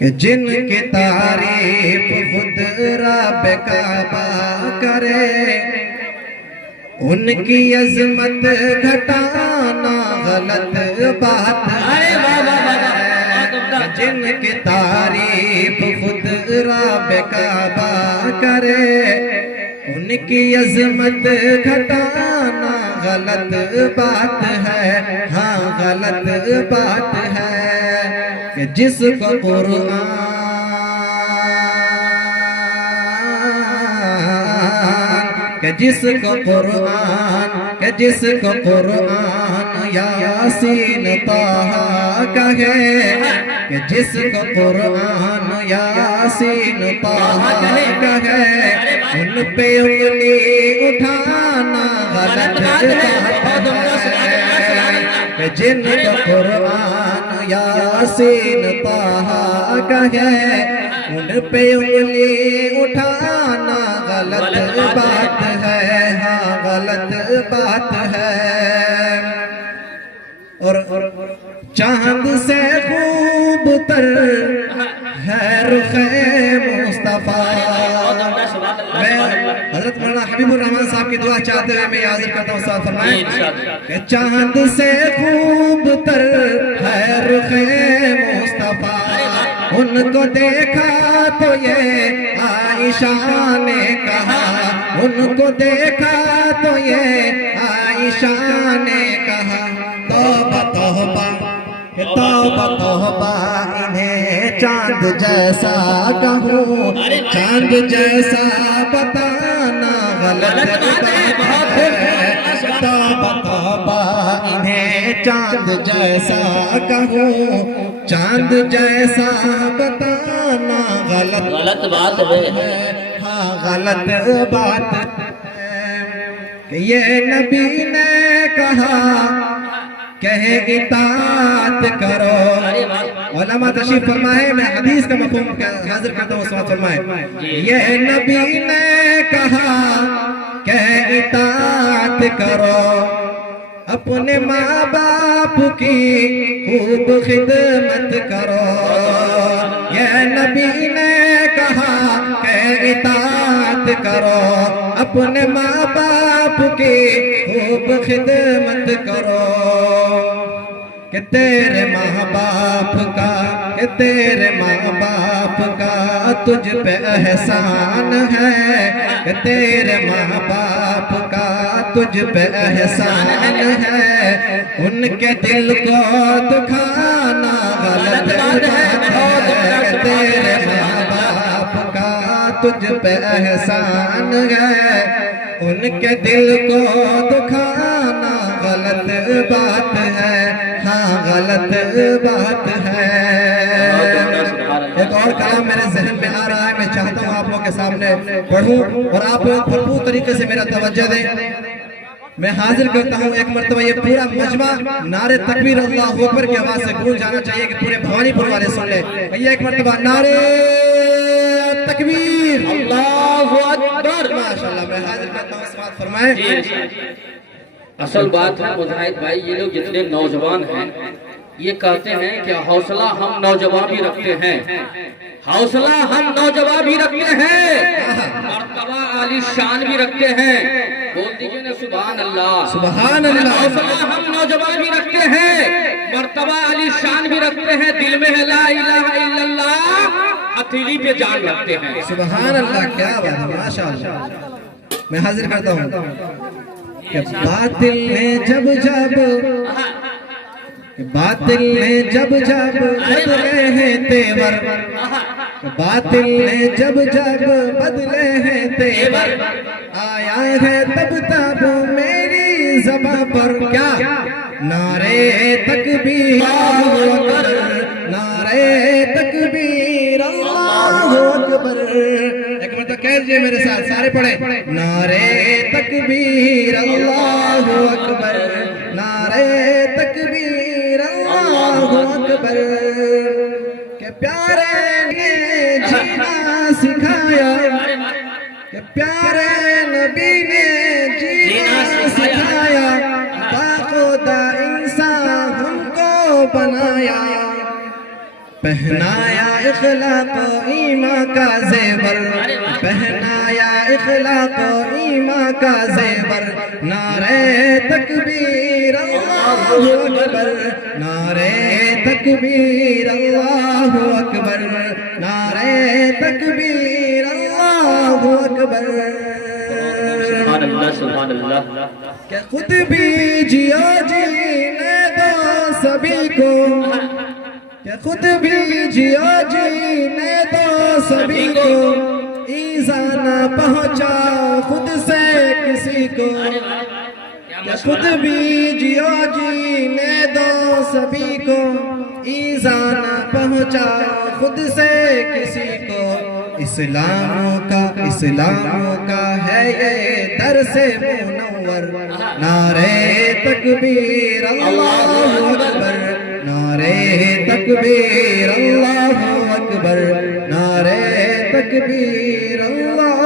کہ جن کی تعریف خود رب کعبہ کرے، ان کی عظمت گھٹانا غلط بات ہے۔ جن کی تعریف خود رب کعبہ کرے، ان کی عظمت گھٹانا غلط بات ہے، ہاں غلط بات ہے۔ کہ جس کو قرآن یاسین طٰہٰ کہے، کہ جس کو قرآن یاسین طٰہٰ کہے، ان پہ انگلی اٹھانا غلط بات ہے۔ کہ جن کو قرآن یاسین طٰہٰ کہے، ان پہ انگلی اٹھانا غلط بات ہے، ہاں غلط بات ہے۔ اور چاند سے خوب تر ہے رخ مصطفیٰ۔ میں حضرت مولانا حبیب الرحمن صاحب کی دعا چاہتے ہوئے میں حاضر کرتا ہوں، ساتھ فرمائیں کہ چاند سے خوب تر ہے رخ مصطفیٰ، ان کو دیکھا تو یہ عائشہ نے کہا، ان کو دیکھا تو یہ عائشہ نے کہا، توبہ توبہ توبہ توبہ انہیں چاند جیسا کہوں، چاند جیسا بتانا غلط بات ہے۔ توبہ توبہ انہیں چاند جیسا کہوں، چاند جیسا بتانا غلط بات ہے، ہاں غلط بات ہے۔ کہ یہ نبی نے کہا کہ اطاعت کرو۔ علماء تشریف فرمائے، میں حدیث کا مفہوم حاضر کرتا ہوں، سماعت فرمائے۔ یہ نبی نے کہا کہ اطاعت کرو، اپنے ماں باپ کی خوب خدمت کرو۔ یہ نبی نے کہا کہ اطاعت کرو، اپنے ماں باپ کی خوب خدمت کرو۔ کہ تیرے ماں باپ کا، کہ تیرے ماں باپ کا تجھ پہ احسان ہے، کہ تیرے ماں باپ کا تجھ پہ احسان ہے، ان کے دل کو دکھانا غلط بات ہے۔ کہ تیرے ماں باپ کا تجھ پہ احسان ہے، ان کے دل کو دکھانا غلط بات ہے، ہاں غلط بات ہے۔ ایک اور کلام میرے ذہن میں آ رہا ہے، میں چاہتا ہوں آپ لوگ کے سامنے پڑھوں اور آپ بھرپور طریقے سے میرا توجہ دیں۔ میں حاضر کرتا ہوں ایک مرتبہ یہ پورا مجمع نعرے تکبیر اللہ اکبر کی آواز سے گونج جانا چاہیے کہ پورے بھوانی پور والے سن لیں۔ ایک مرتبہ نعرے تکبیر اللہ اکبر۔ ماشاءاللہ، میں حاضر کرتا ہوں، سماعت فرمائیں۔ اصل بات ہے مجاہد بھائی، یہ لوگ جتنے نوجوان ہیں یہ کہتے ہیں کہ حوصلہ ہم نوجوان بھی رکھتے ہیں، حوصلہ ہم نوجوان بھی رکھتے ہیں، مرتبہ عالی شان بھی رکھتے ہیں۔ بول دیجئے نا سبحان اللہ، سبحان اللہ۔ حوصلہ ہم نوجوان بھی رکھتے ہیں، مرتبہ عالی شان بھی رکھتے ہیں، دل میں ہے لا الہ الا اللہ، ہتھیلی پہ جان رکھتے ہیں۔ سبحان اللہ، کیا بات ہے، ماشاءاللہ۔ میں حاضر کرتا ہوں کہ باطل نے جب بدلے ہیں تیور، باطل نے جب بدلے ہیں تیور، آیا ہے تب میری زباں پر کیا نعرے تکبیر اللہ اکبر، نعرے تکبیر اللہ اکبر۔ ایک مرتبہ کہہ دیجئے میرے ساتھ، سارے پڑھیں، نعرے تکبیر اللہ اکبر، نعرے تکبیر اللہ اکبر۔ کہ پیارے نے جینا سکھایا، کہ پیارے نبی نے جینا سکھایا، باخدا انسان ہم کو بنایا، پہنایا اخلاق و ایمان کا زیور، پہنایا اخلاق و ایمان کا زیور، نعرہ تکبیر اللہ اکبر، نعرہ تکبیر اللہ اکبر، نعرہ تکبیر اللہ اکبر۔ سبحان اللہ سبحان اللہ۔ کہ خود بھی جیو جینے دو سبھی کو، کہ خود بھی جیو جینے دو سبھی کو، ایذا نہ پہنچا خود سے کسی کو، کہ خود بھی جیو جینے دو سبھی کو، ایذا نہ پہنچا خود سے کسی کو۔ اسلام کا ہے یہ درس منور، نعرہ تکبیر اللہ اکبر، نعرہ تکبیر اللہ اکبر، نعرہ تکبیر اللہ